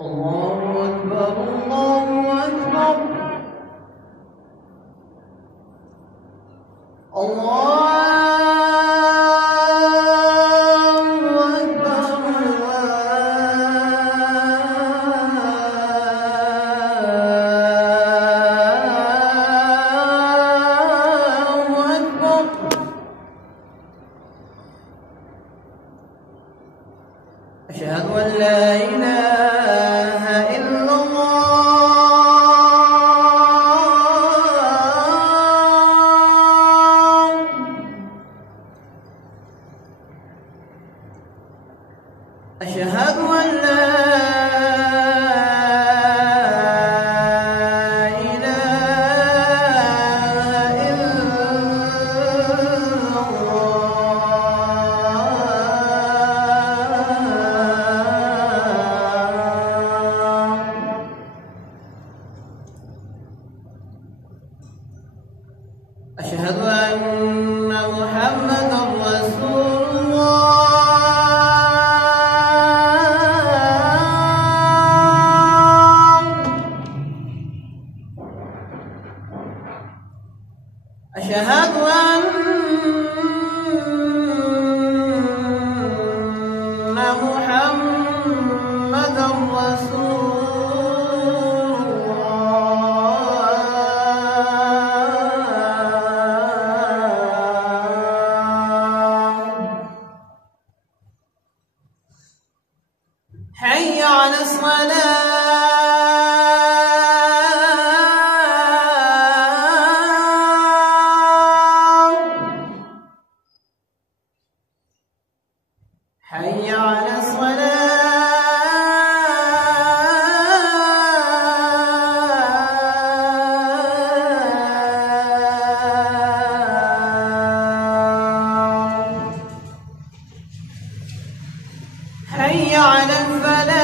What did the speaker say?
الله أكبر الله أكبر الله أشهد أن لا إله إلا الله أشهد أن لا إله إلا أشهد أن محمدًا رسول الله أشهد أن محمدًا رسول حي على الصلاة حي على الصلاة حي على الفلاح